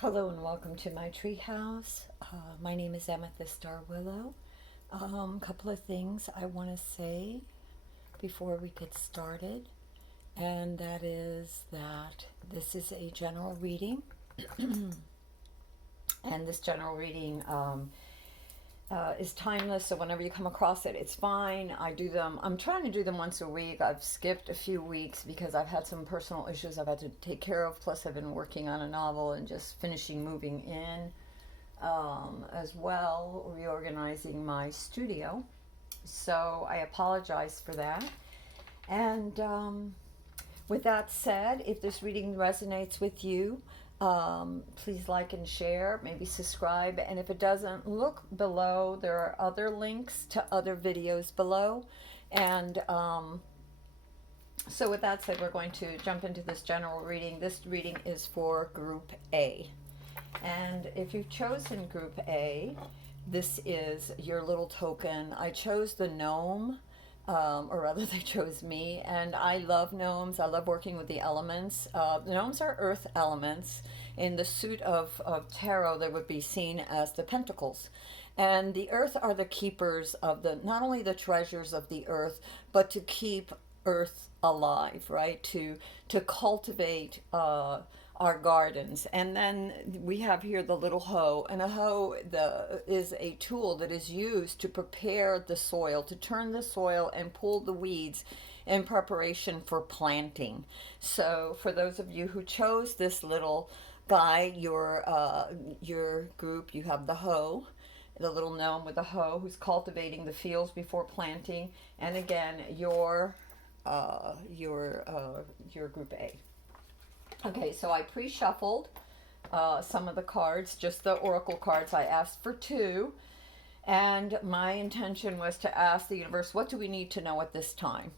Hello and welcome to my treehouse. My name is Amethyst Starwillow. Couple of things I want to say before we get started, and that is that this is a general reading, and this general reading is timeless, so whenever you come across it, it's fine. I do them, I'm trying to do them once a week. I've skipped a few weeks because I've had some personal issues I've had to take care of, plus I've been working on a novel and just finishing moving in, as well, reorganizing my studio. So I apologize for that. And with that said, if this reading resonates with you, please like and share, maybe subscribe. And if it doesn't, look below. There are other links to other videos below. And so with that said, we're going to jump into this general reading. This reading is for Group A. And if you've chosen Group A, this is your little token. I chose the gnome, or rather, they chose me, and I love gnomes. I love working with the elements. The gnomes are earth elements. In the suit of tarot, they would be seen as the pentacles. And the earth are the keepers of the, not only the treasures of the earth, but to keep earth alive, right? To cultivate our gardens. And then we have here the little hoe, and a hoe is a tool that is used to prepare the soil, to turn the soil and pull the weeds in preparation for planting. So for those of you who chose this little guy, your group, you have the hoe, the little gnome with the hoe who's cultivating the fields before planting, and again your Group A. Okay, so I pre-shuffled some of the cards, just the oracle cards. I asked for two, and my intention was to ask the universe, what do we need to know at this time?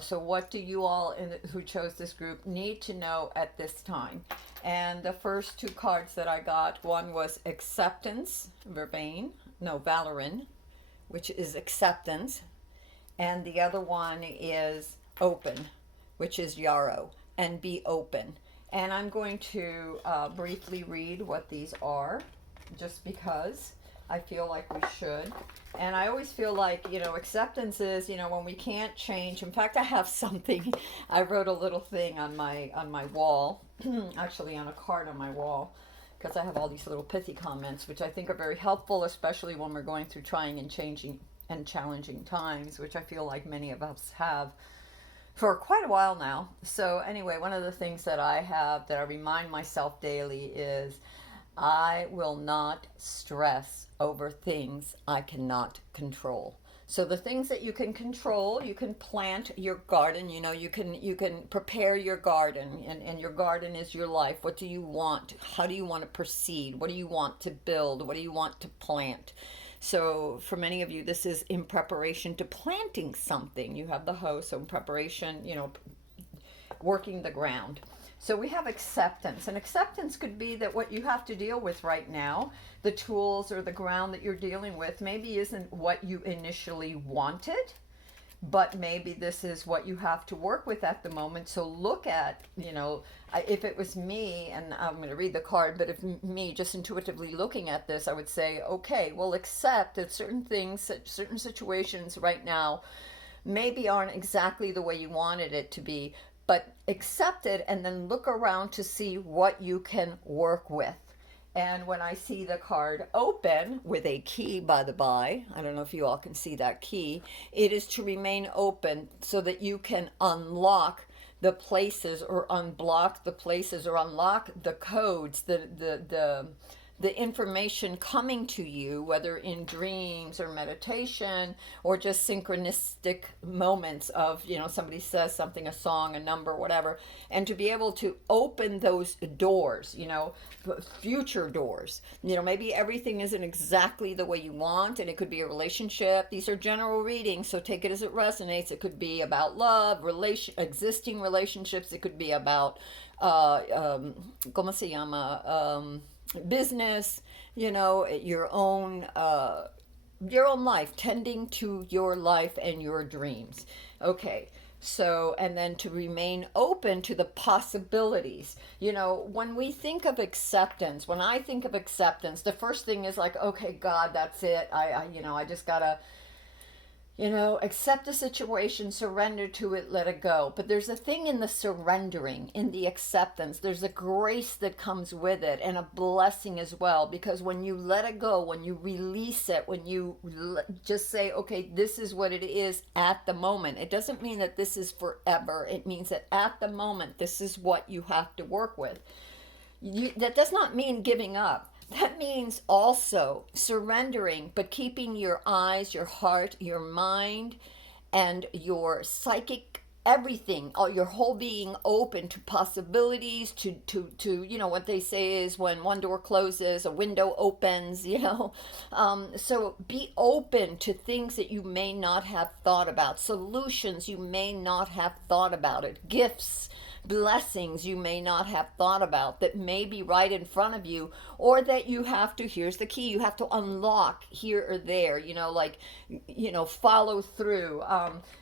So what do you all who chose this group need to know at this time? And the first two cards that I got, one was acceptance, Valerin, which is acceptance, and the other one is open, which is yarrow, and be open. And I'm going to briefly read what these are, just because I feel like we should. And I always feel like, acceptance is, when we can't change. In fact, I have something. I wrote a little thing on my wall, actually on a card on my wall, because I have all these little pithy comments, which I think are very helpful, especially when we're going through trying and changing and challenging times, which I feel like many of us have for quite a while now. So anyway, one of the things that I have that I remind myself daily is I will not stress over things I cannot control. So the things that you can control, you can plant your garden, you can prepare your garden, and your garden is your life. What do you want? How do you want to proceed? What do you want to build? What do you want to plant? So for many of you, this is in preparation to planting something. You have the hoe, so in preparation, working the ground. So we have acceptance, and acceptance could be that what you have to deal with right now, the tools or the ground that you're dealing with, maybe isn't what you initially wanted, but maybe this is what you have to work with at the moment. So look at, if it was me, and I'm going to read the card, but if me just intuitively looking at this, I would say, okay, well, accept that certain things, certain situations right now maybe aren't exactly the way you wanted it to be, but accept it and then look around to see what you can work with. And when I see the card open, with a key, by the by, I don't know if you all can see that key, it is to remain open so that you can unlock the places, or unblock the places, or unlock the codes, the information coming to you, whether in dreams or meditation or just synchronistic moments of, somebody says something, a song, a number, whatever, and to be able to open those doors, future doors. Maybe everything isn't exactly the way you want, and it could be a relationship. These are general readings, so take it as it resonates. It could be about love, existing relationships. It could be about, ¿cómo se llama? Business, your own life, tending to your life and your dreams. Okay, So, and then to remain open to the possibilities. You know, when we think of acceptance, when I think of acceptance, the first thing is like, okay, God, that's it. I just gotta, accept the situation, surrender to it, let it go. But there's a thing in the surrendering, in the acceptance. There's a grace that comes with it and a blessing as well. Because when you let it go, when you release it, when you just say, okay, this is what it is at the moment, it doesn't mean that this is forever. It means that at the moment, this is what you have to work with. That does not mean giving up. That means also surrendering, but keeping your eyes, your heart, your mind, and your psychic, everything, all your whole being open to possibilities, to what they say is when one door closes, a window opens, So be open to things that you may not have thought about, solutions you may not have thought about it, gifts, blessings you may not have thought about that may be right in front of you, or that you have to, here's the key, you have to unlock here or there, follow through.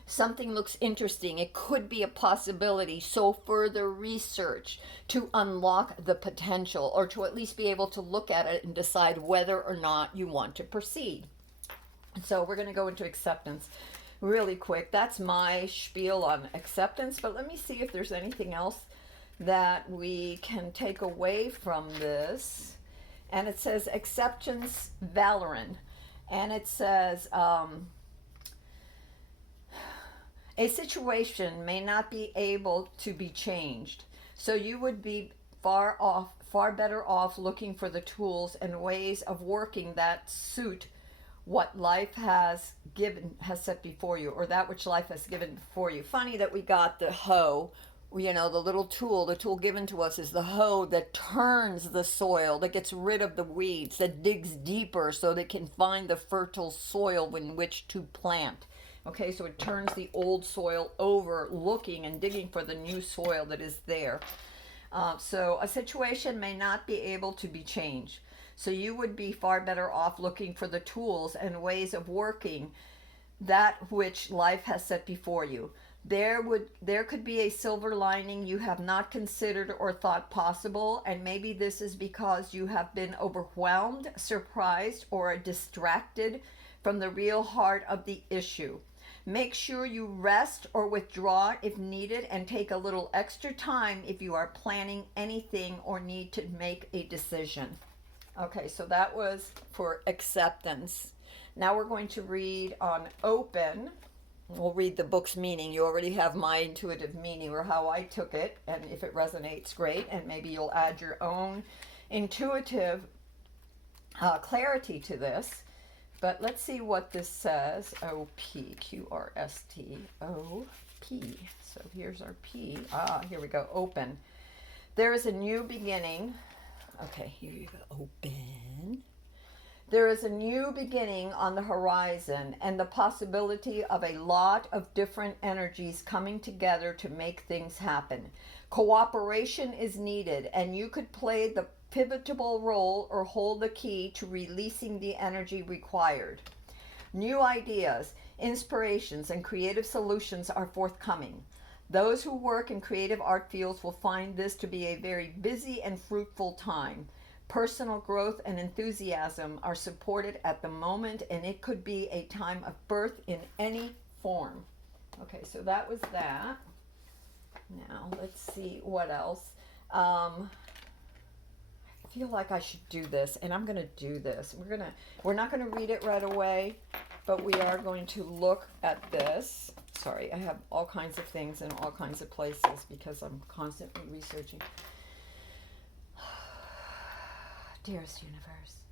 Something looks interesting, it could be a possibility, so further research to unlock the potential, or to at least be able to look at it and decide whether or not you want to proceed. So we're going to go into acceptance really quick. That's my spiel on acceptance, but let me see if there's anything else that we can take away from this. And it says acceptance Valoran, and it says a situation may not be able to be changed, so you would be far better off looking for the tools and ways of working that suit what life has set before you, or that which life has given before you. Funny that we got the hoe, the little tool. The tool given to us is the hoe that turns the soil, that gets rid of the weeds, that digs deeper so they can find the fertile soil in which to plant. Okay, so it turns the old soil over, looking and digging for the new soil that is there. So a situation may not be able to be changed. So you would be far better off looking for the tools and ways of working that which life has set before you. There could be a silver lining you have not considered or thought possible, and maybe this is because you have been overwhelmed, surprised, or distracted from the real heart of the issue. Make sure you rest or withdraw if needed, and take a little extra time if you are planning anything or need to make a decision. Okay, so that was for acceptance. Now we're going to read on open. We'll read the book's meaning. You already have my intuitive meaning, or how I took it, and if it resonates, great. And maybe you'll add your own intuitive clarity to this. But let's see what this says. O-P-Q-R-S-T-O-P. So here's our P. Here we go. Open. There is a new beginning. Okay, here you go. Open. There is a new beginning on the horizon, and the possibility of a lot of different energies coming together to make things happen. Cooperation is needed, and you could play the pivotal role or hold the key to releasing the energy required. New ideas, inspirations, and creative solutions are forthcoming. Those who work in creative art fields will find this to be a very busy and fruitful time. Personal growth and enthusiasm are supported at the moment, and it could be a time of birth in any form. Okay, so that was that. Now, let's see what else. I feel like I should do this, and I'm going to do this. We're not going to read it right away, but we are going to look at this. Sorry, I have all kinds of things in all kinds of places because I'm constantly researching. Dearest universe,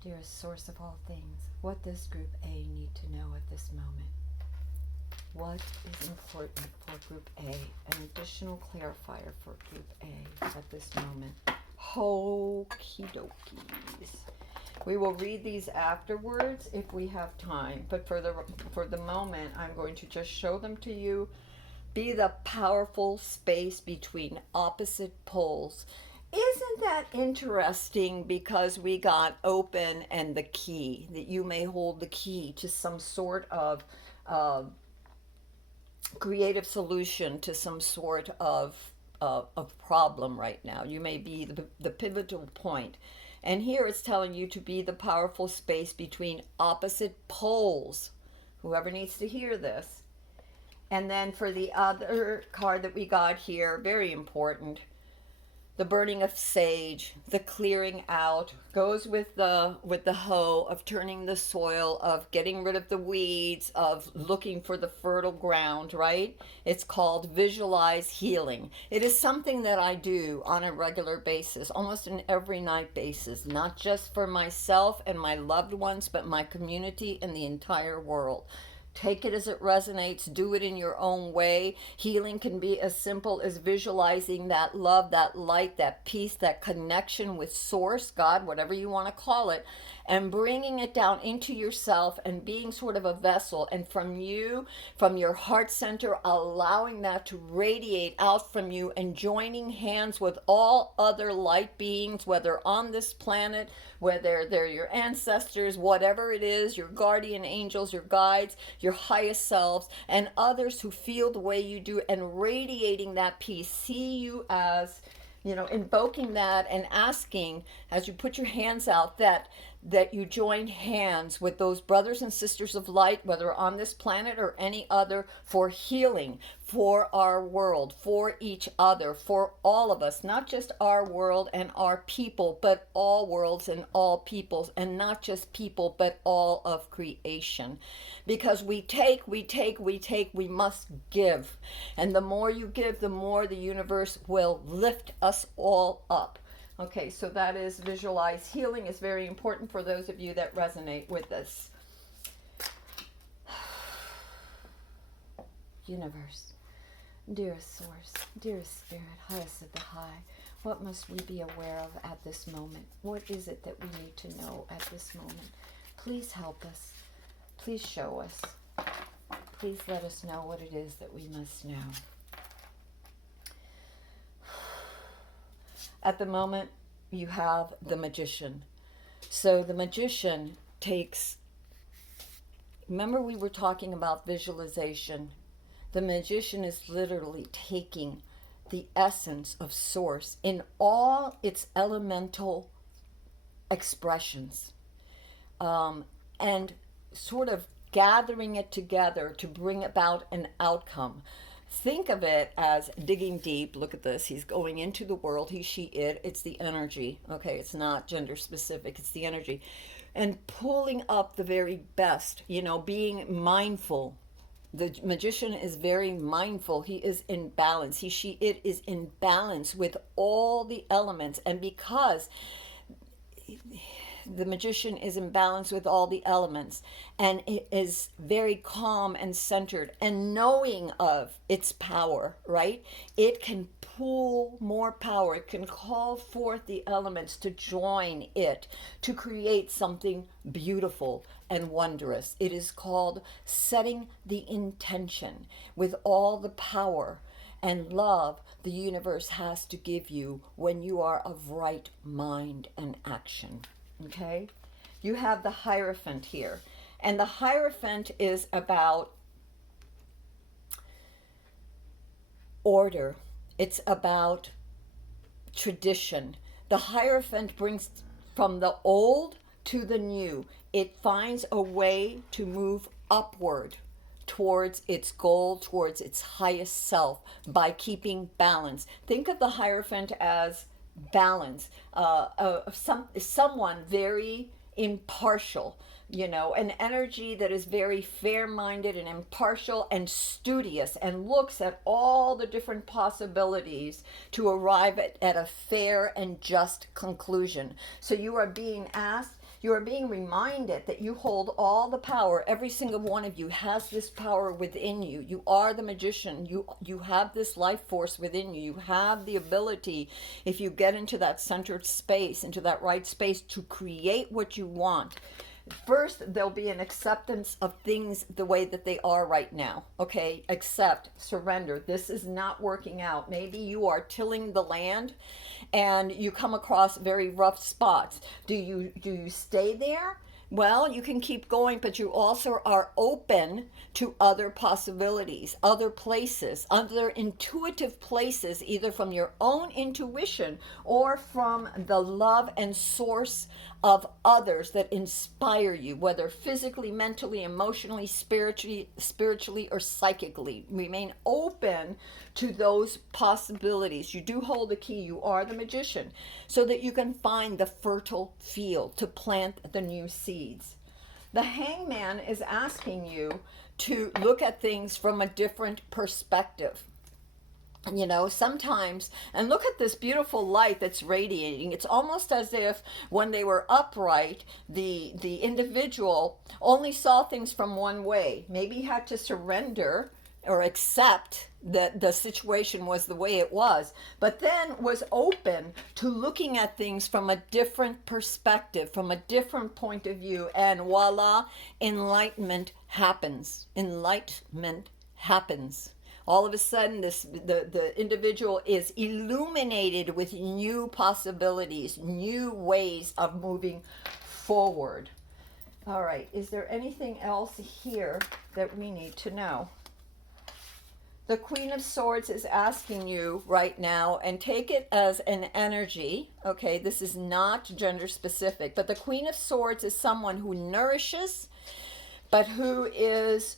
dearest source of all things, what does Group A need to know at this moment? What is important for Group A? An additional clarifier for Group A at this moment. Okie dokies. We will read these afterwards if we have time, but for the moment, I'm going to just show them to you. Be the powerful space between opposite poles. Isn't that interesting? Because we got open and the key, that you may hold the key to some sort of creative solution to some sort of problem right now. You may be the pivotal point. And here it's telling you to be the powerful space between opposite poles. Whoever needs to hear this. And then for the other card that we got here, very important, the burning of sage, the clearing out, goes with the hoe of turning the soil, of getting rid of the weeds, of looking for the fertile ground, right? It's called visualize healing. It is something that I do on a regular basis, almost an every night basis, not just for myself and my loved ones, but my community and the entire world. Take it as it resonates. Do it in your own way. Healing can be as simple as visualizing that love, that light, that peace, that connection with Source, God, whatever you want to call it, and bringing it down into yourself and being sort of a vessel. And from you, from your heart center, allowing that to radiate out from you and joining hands with all other light beings, whether on this planet, whether they're your ancestors, whatever it is, your guardian angels, your guides, your highest selves, and others who feel the way you do, and radiating that peace. See you as, invoking that and asking as you put your hands out that you join hands with those brothers and sisters of light, whether on this planet or any other, for healing, for our world, for each other, for all of us, not just our world and our people, but all worlds and all peoples, and not just people, but all of creation. Because we must give. And the more you give, the more the universe will lift us all up. Okay, so that is visualize healing is very important for those of you that resonate with this. Universe, dearest Source, dearest Spirit, highest of the high, what must we be aware of at this moment? What is it that we need to know at this moment? Please help us. Please show us. Please let us know what it is that we must know. At the moment, you have the magician. So the magician takes, remember we were talking about visualization. The magician is literally taking the essence of Source in all its elemental expressions, and sort of gathering it together to bring about an outcome. Think of it as digging deep. Look at this. He's going into the world. He, she, it. It's the energy. Okay, it's not gender specific. It's the energy. And pulling up the very best, being mindful. The magician is very mindful. He is in balance. He, she, it is in balance with all the elements. And because the magician is in balance with all the elements and it is very calm and centered and knowing of its power, right? It can pull more power. It can call forth the elements to join it to create something beautiful and wondrous. It is called setting the intention with all the power and love the universe has to give you when you are of right mind and action. Okay, you have the Hierophant here, and the Hierophant is about order. It's about tradition. The Hierophant brings from the old to the new. It finds a way to move upward towards its goal, towards its highest self by keeping balance. Think of the Hierophant as balance, someone very impartial, an energy that is very fair-minded and impartial and studious and looks at all the different possibilities to arrive at a fair and just conclusion. So you are being reminded that you hold all the power. Every single one of you has this power within you. You are the magician. You have this life force within you. You have the ability, if you get into that centered space, into that right space, to create what you want. First, there'll be an acceptance of things the way that they are right now. Okay, accept, surrender. This is not working out. Maybe you are tilling the land and you come across very rough spots. Do you stay there? Well, you can keep going, but you also are open to other possibilities, other places, other intuitive places, either from your own intuition or from the love and source of others that inspire you, whether physically, mentally, emotionally, spiritually, or psychically. Remain open to those possibilities. You do hold the key. You are the magician, so that you can find the fertile field to plant the new seeds. The hangman is asking you to look at things from a different perspective. You know, sometimes, and look at this beautiful light that's radiating. It's almost as if when they were upright, the individual only saw things from one way. Maybe had to surrender or accept that the situation was the way it was, but then was open to looking at things from a different perspective, from a different point of view, and voila, enlightenment happens. Enlightenment happens. All of a sudden, the individual is illuminated with new possibilities, new ways of moving forward. All right, is there anything else here that we need to know? The Queen of Swords is asking you right now, and take it as an energy, okay? This is not gender specific, but the Queen of Swords is someone who nourishes, but who is,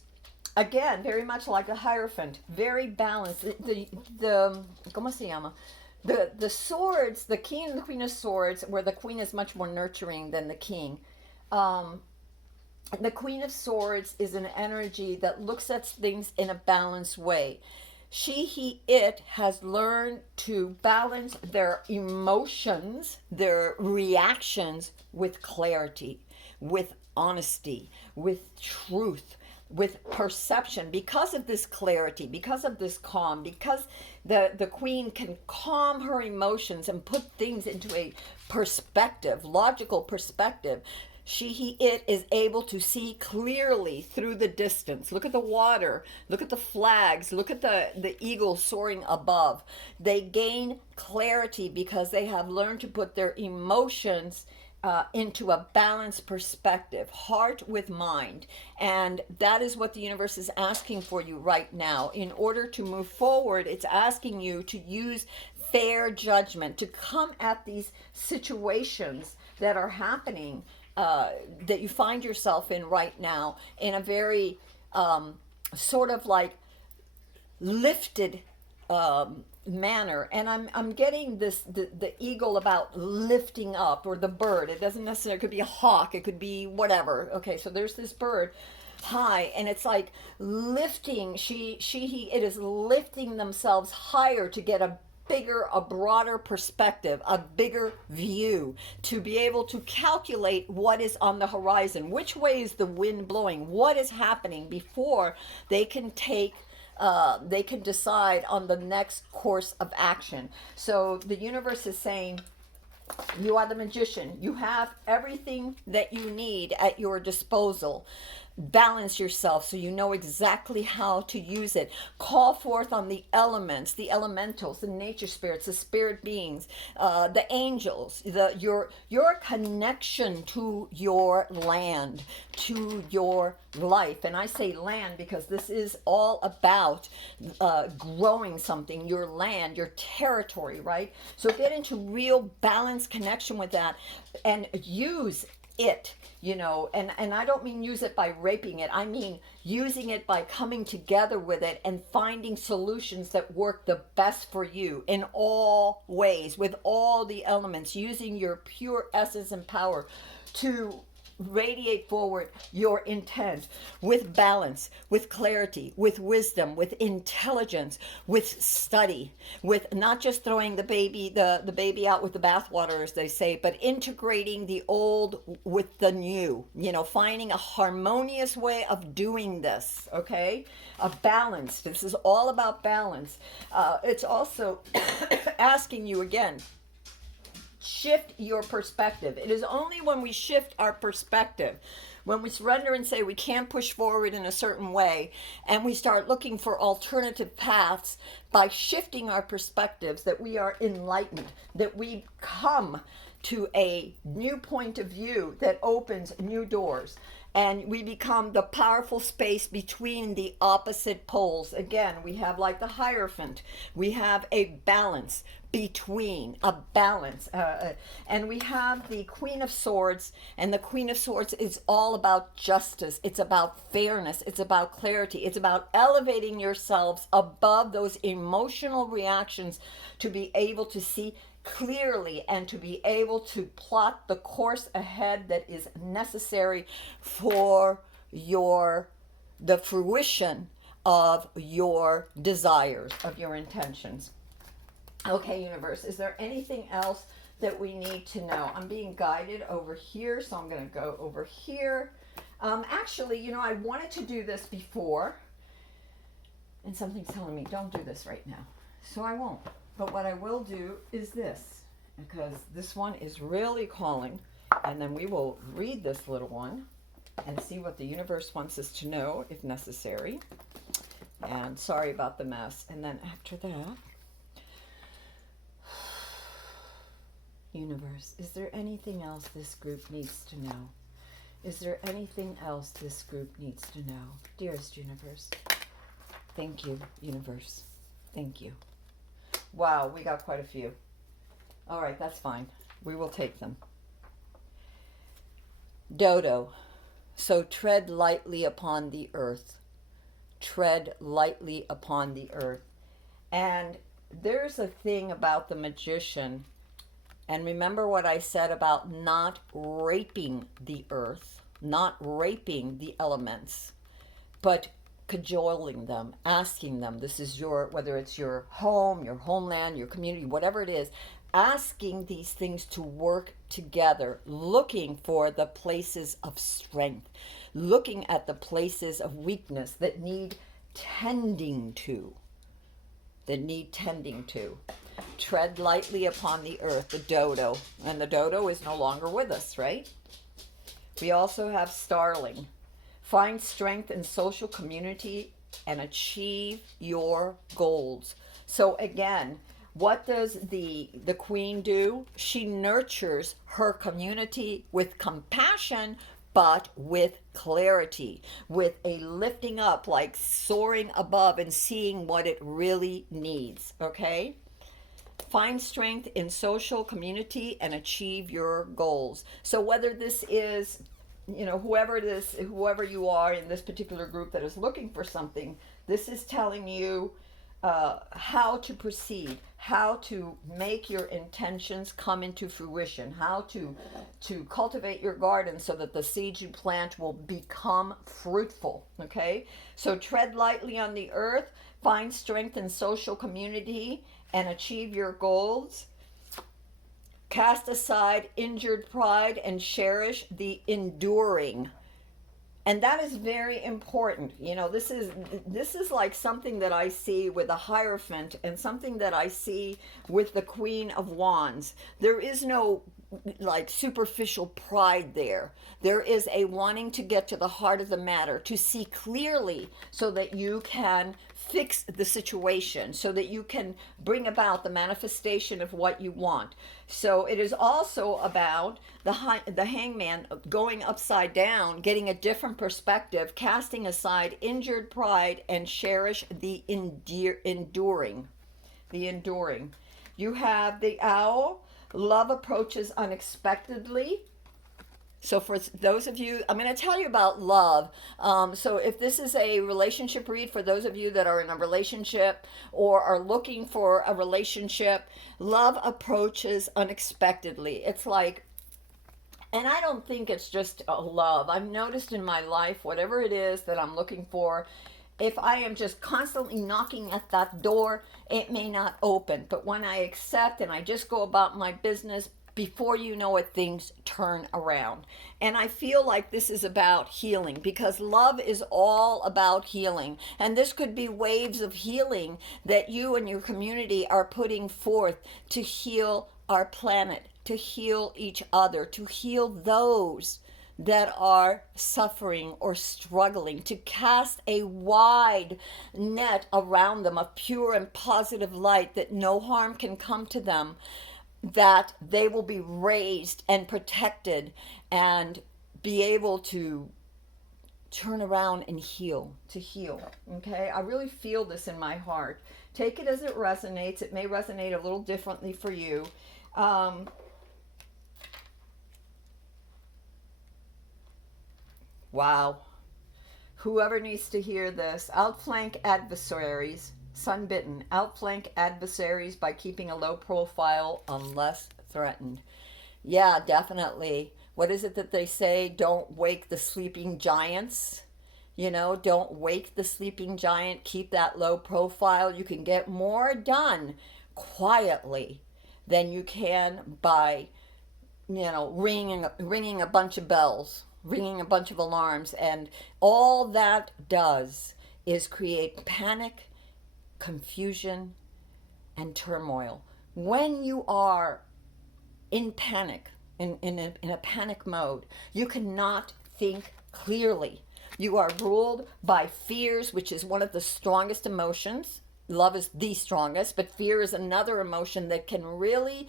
again, very much like a Hierophant, very balanced. ¿Cómo se llama? The swords, the king and the Queen of Swords, where the queen is much more nurturing than the king. The Queen of Swords is an energy that looks at things in a balanced way. She, he, it has learned to balance their emotions, their reactions with clarity, with honesty, with truth, with perception. Because of this clarity, because of this calm, because the queen can calm her emotions and put things into a perspective, logical perspective, she, he, it is able to see clearly through the distance. Look at the water, look at the flags, look at the eagle soaring above. They gain clarity because they have learned to put their emotions into a balanced perspective, heart with mind. And that is what the universe is asking for you right now. In order to move forward, it's asking you to use fair judgment, to come at these situations that are happening, that you find yourself in right now, in a very sort of like lifted manner. And I'm getting this, the eagle about lifting up, or the bird. It doesn't necessarily, it could be a hawk, it could be whatever. Okay, so there's this bird high, and it's like lifting, it is lifting themselves higher to get a bigger, a broader perspective, a bigger view, to be able to calculate what is on the horizon, which way is the wind blowing, what is happening, before they can they can decide on the next course of action. So the universe is saying, you are the magician. You have everything that you need at your disposal. Balance yourself so you know exactly how to use it. Call forth on the elements, the elementals, the nature spirits, the spirit beings, the angels, your connection to your land, to your life. And I say land because this is all about growing something, your land, your territory, right? So get into real balanced connection with that and use it, you know, and I don't mean use it by raping it. I mean using it by coming together with it and finding solutions that work the best for you in all ways, with all the elements, using your pure essence and power to radiate forward your intent with balance, with clarity, with wisdom, with intelligence, with study, with not just throwing the baby out with the bathwater, as they say, but integrating the old with the new, you know, finding a harmonious way of doing this, okay? A balance. This is all about balance. It's also asking you again, shift your perspective. It is only when we shift our perspective, When we surrender and say we can't push forward in a certain way, and we start looking for alternative paths by shifting our perspectives, that we are enlightened, that we come to a new point of view that opens new doors. And we become the powerful space between the opposite poles. Again, we have like the Hierophant. We have a balance between, a balance. And we have the Queen of Swords. And the Queen of Swords is all about justice. It's about fairness. It's about clarity. It's about elevating yourselves above those emotional reactions to be able to see clearly and to be able to plot the course ahead that is necessary for the fruition of your desires, of your intentions. Okay, universe, is there anything else that we need to know? I'm being guided over here, so I'm going to go over here. Actually, I wanted to do this before, and something's telling me don't do this right now, so I won't. But what I will do is this, because this one is really calling, and then we will read this little one and see what the universe wants us to know if necessary. And sorry about the mess. And then after that, universe, is there anything else this group needs to know? Is there anything else this group needs to know? Dearest universe, thank you, universe. Thank you. Wow, we got quite a few. All right, that's fine. We will take them. Dodo, so tread lightly upon the earth. Tread lightly upon the earth. And there's a thing about the magician. And remember what I said about not raping the earth, not raping the elements, but cajoling them, asking them, this is whether it's your home, your homeland, your community, whatever it is, asking these things to work together, looking for the places of strength, looking at the places of weakness that need tending to, Tread lightly upon the earth, the dodo, and the dodo is no longer with us, right? We also have starling. Find strength in social community and achieve your goals. So again, what does the queen do? She nurtures her community with compassion, but with clarity, with a lifting up, like soaring above and seeing what it really needs, okay? Find strength in social community and achieve your goals. So whether this is whoever you are in this particular group that is looking for something, this is telling you how to proceed, how to make your intentions come into fruition, how to cultivate your garden so that the seeds you plant will become fruitful, okay? So tread lightly on the earth, find strength in social community, and achieve your goals. Cast aside injured pride and cherish the enduring. And that is very important. This is like something that I see with the Hierophant and something that I see with the Queen of Wands. There is no like superficial pride there. There is a wanting to get to the heart of the matter, to see clearly so that you can fix the situation, so that you can bring about the manifestation of what you want. So it is also about the hangman going upside down, getting a different perspective, casting aside injured pride, and cherish the enduring. The enduring. You have the owl. Love approaches unexpectedly. So for those of you, I'm going to tell you about love. So if this is a relationship read for those of you that are in a relationship or are looking for a relationship, love approaches unexpectedly. It's like, and I don't think it's just a love. I've noticed in my life, whatever it is that I'm looking for, if I am just constantly knocking at that door, it may not open. But when I accept and I just go about my business, before you know it, things turn around. And I feel like this is about healing, because love is all about healing. And this could be waves of healing that you and your community are putting forth to heal our planet, to heal each other, to heal those that are suffering or struggling, to cast a wide net around them of pure and positive light, that no harm can come to them, that they will be raised and protected and be able to turn around and heal, to heal. Okay, I really feel this in my heart. Take it as it resonates. It may resonate a little differently for you. Wow. Whoever needs to hear this, outflank adversaries, sunbitten, outflank adversaries by keeping a low profile unless threatened. Yeah, definitely. What is it that they say? Don't wake the sleeping giants. You know, don't wake the sleeping giant. Keep that low profile. You can get more done quietly than you can by, ringing a bunch of bells, ringing a bunch of alarms. And all that does is create panic, confusion, and turmoil. When you are in panic, in a panic mode, you cannot think clearly. You are ruled by fears, which is one of the strongest emotions. Love is the strongest, but fear is another emotion that can really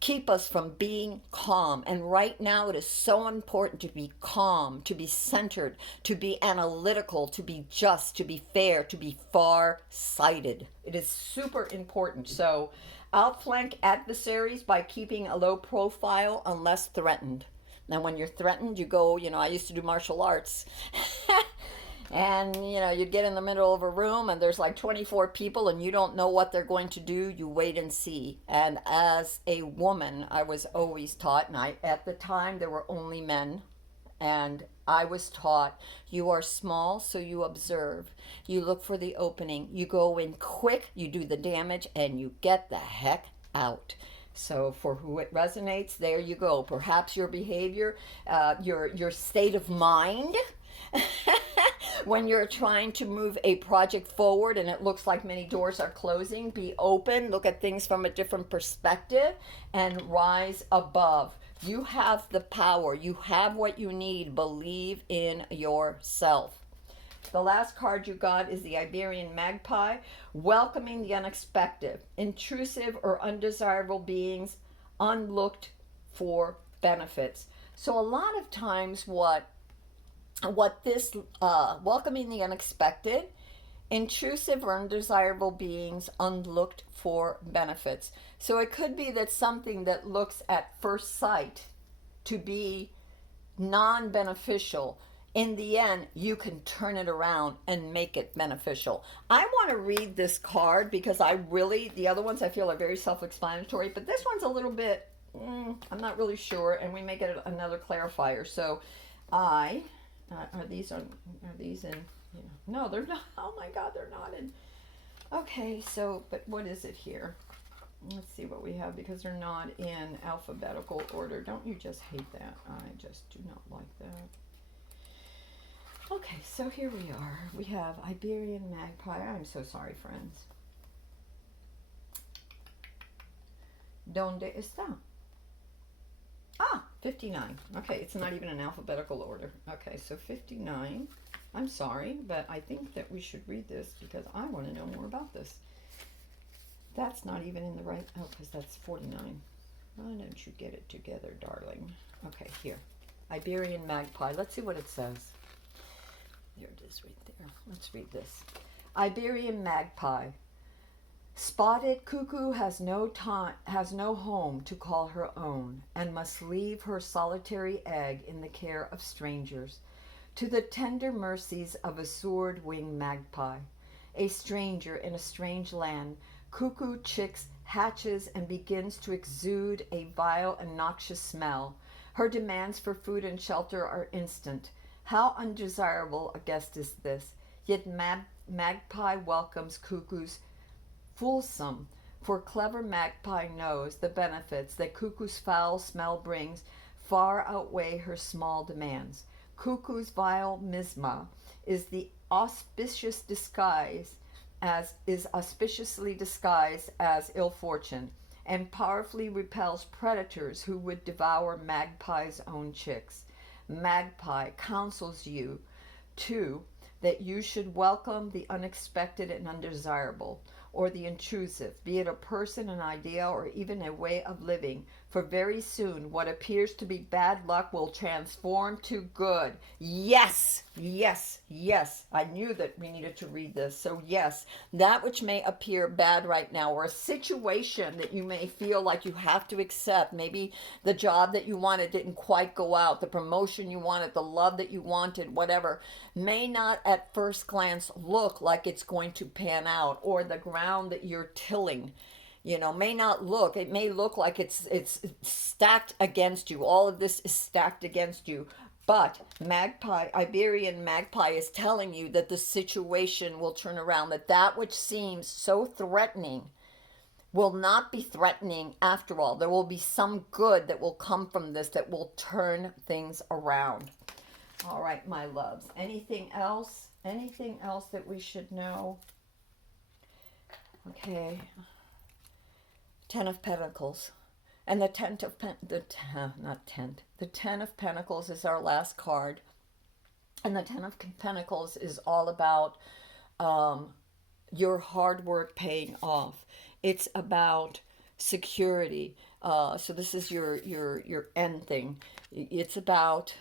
keep us from being calm. And right now, it is so important to be calm, to be centered, to be analytical, to be just, to be fair, to be far-sighted. It is super important. So, outflank adversaries by keeping a low profile unless threatened. Now, when you're threatened, you go, I used to do martial arts. And, you'd get in the middle of a room and there's like 24 people and you don't know what they're going to do. You wait and see. And as a woman, I was always taught, and at the time, there were only men. And I was taught, you are small, so you observe. You look for the opening. You go in quick, you do the damage, and you get the heck out. So for who it resonates, there you go. Perhaps your behavior, your state of mind, when you're trying to move a project forward and it looks like many doors are closing, be open, look at things from a different perspective, and rise above. You have the power. You have what you need. Believe in yourself. The last card you got is the Iberian Magpie, welcoming the unexpected, intrusive or undesirable beings, unlooked for benefits. So a lot of times what this welcoming the unexpected, intrusive or undesirable beings, unlooked for benefits. So it could be that something that looks at first sight to be non-beneficial, in the end, you can turn it around and make it beneficial. I want to read this card because the other ones I feel are very self-explanatory, but this one's a little bit, I'm not really sure, and we may get another clarifier. So are these in, no, they're not. Oh my God, they're not in. Okay, so, but what is it here? Let's see what we have, because they're not in alphabetical order. Don't you just hate that? I just do not like that. Okay, so here we are. We have Iberian Magpie. I'm so sorry, friends. ¿Dónde está? 59. Okay, it's not even in alphabetical order. Okay, so 59. I'm sorry, but I think that we should read this because I want to know more about this. That's not even in the right, because that's 49. Why don't you get it together, darling? Okay, here. Iberian Magpie. Let's see what it says. There it is right there. Let's read this. Iberian Magpie. Spotted cuckoo has no home to call her own, and must leave her solitary egg in the care of strangers, to the tender mercies of a sword-winged magpie. A stranger in a strange land, cuckoo chicks hatches and begins to exude a vile and noxious smell. Her demands for food and shelter are instant. How undesirable a guest is this, yet magpie welcomes cuckoo's fulsome, for clever magpie knows the benefits that cuckoo's foul smell brings far outweigh her small demands. Cuckoo's vile misma is auspiciously disguised as ill fortune, and powerfully repels predators who would devour magpie's own chicks. Magpie counsels you to that you should welcome the unexpected and undesirable, or the intrusive, be it a person, an idea, or even a way of living. For very soon, what appears to be bad luck will transform to good. Yes, yes, yes. I knew that we needed to read this. So, yes, that which may appear bad right now, or a situation that you may feel like you have to accept, maybe the job that you wanted didn't quite go out, the promotion you wanted, the love that you wanted, whatever, may not at first glance look like it's going to pan out, or the ground that you're tilling, may not look, it may look like it's stacked against you. All of this is stacked against you. But Iberian Magpie is telling you that the situation will turn around, that which seems so threatening will not be threatening after all. There will be some good that will come from this that will turn things around. All right, my loves. Anything else? Anything else that we should know? Okay. Ten of Pentacles. And the Ten of Pentacles is our last card. And the Ten of Pentacles is all about your hard work paying off. It's about security. So this is your end thing. It's about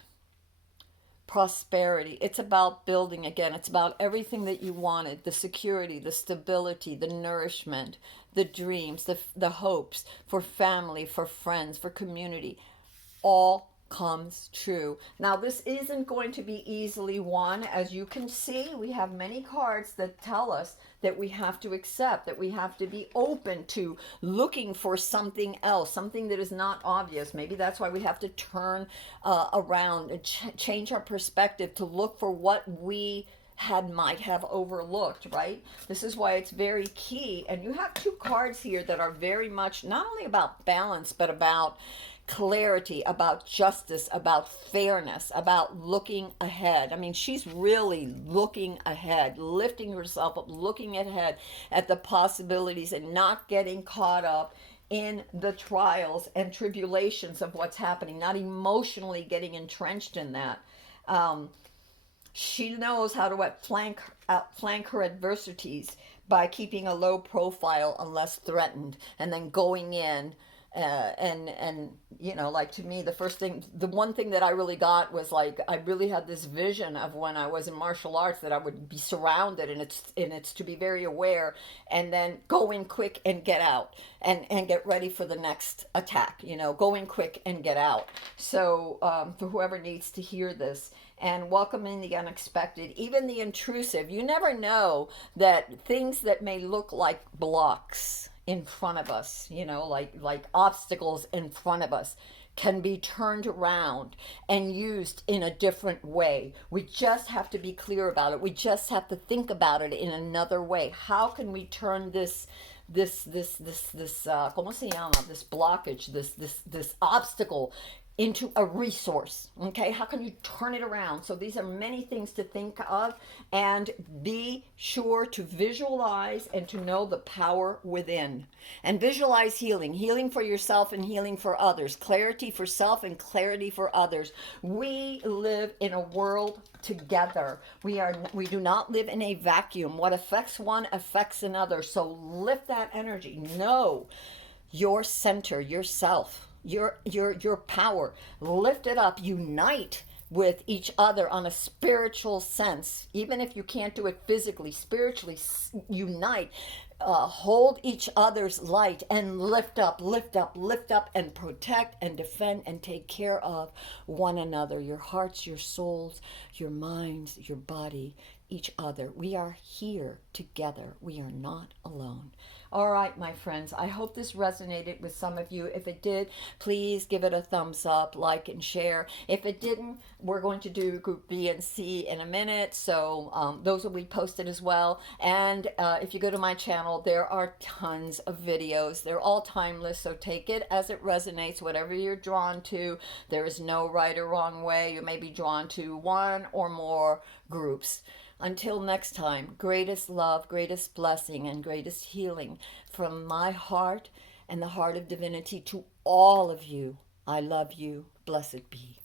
prosperity. It's about building again. It's about everything that you wanted, the security, the stability, the nourishment, the dreams, the hopes for family, for friends, for community. All comes true. Now, this isn't going to be easily won. As you can see, we have many cards that tell us that we have to accept, that we have to be open to looking for something else, something that is not obvious. Maybe that's why we have to turn around and change our perspective to look for what we might have overlooked, right? This is why it's very key. And you have two cards here that are very much not only about balance, but about clarity, about justice, about fairness, about looking ahead. I mean, she's really looking ahead, lifting herself up, looking ahead at the possibilities and not getting caught up in the trials and tribulations of what's happening, not emotionally getting entrenched in that. She knows how to outflank her adversities by keeping a low profile unless threatened, and then going in and like, to me, the one thing that I really got was, like, I really had this vision of when I was in martial arts that I would be surrounded, and it's to be very aware, and then go in quick and get out, and get ready for the next attack. Go in quick and get out. So for whoever needs to hear this, and welcoming the unexpected, even the intrusive. You never know that things that may look like blocks in front of us, like obstacles in front of us, can be turned around and used in a different way. We just have to be clear about it. We just have to think about it in another way. How can we turn this ¿cómo se llama? This blockage, this obstacle into a resource? Okay, how can you turn it around? So these are many things to think of, and be sure to visualize and to know the power within, and visualize healing for yourself and healing for others, clarity for self and clarity for others. We live in a world together. We do not live in a vacuum. What affects one affects another. So lift that energy. Know your center, yourself, your power. Lift it up. Unite with each other on a spiritual sense. Even if you can't do it physically, spiritually, unite. Hold each other's light and lift up, and protect and defend and take care of one another. Your hearts, your souls, your minds, your body, each other. We are here together. We are not alone. All right, my friends, I hope this resonated with some of you. If it did, please give it a thumbs up, like, and share. If it didn't, we're going to do group B and C in a minute, so those will be posted as well. And if you go to my channel, there are tons of videos. They're all timeless, so take it as it resonates, whatever you're drawn to. There is no right or wrong way. You may be drawn to one or more groups. Until next time, greatest love, greatest blessing, and greatest healing from my heart and the heart of divinity to all of you. I love you. Blessed be.